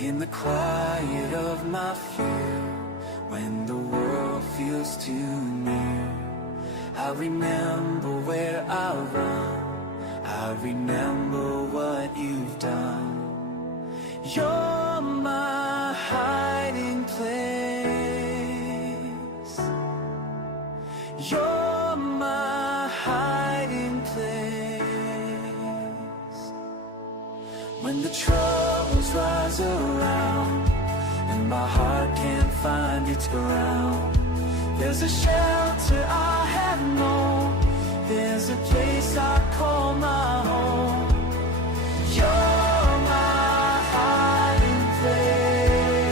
In the quiet of my fear, when the world feels too near, I remember where I run, I remember what you've done. You're my hiding place. You're my hiding place. When the troubles rise around and my heart can't find its ground, there's a shelter I have known, there's a place I call my home. You're my hiding place.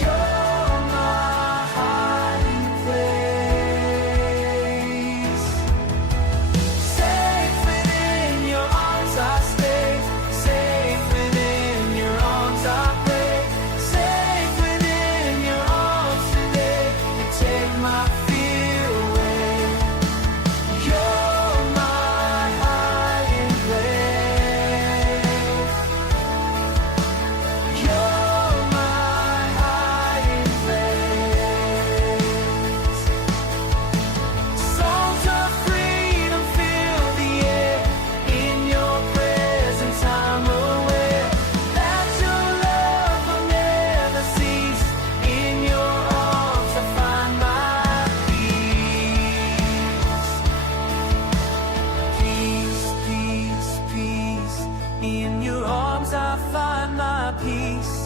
You're my hiding place. Safe within your arms I stay, safe within your arms I pray, safe within your arms today. You take my fear away. You're my hiding place. You're my hiding place. Songs of freedom fill the air. In your presence I'm aware that your love will never cease. In your arms I find my peace. Peace, peace, peace. In your arms I find my peace.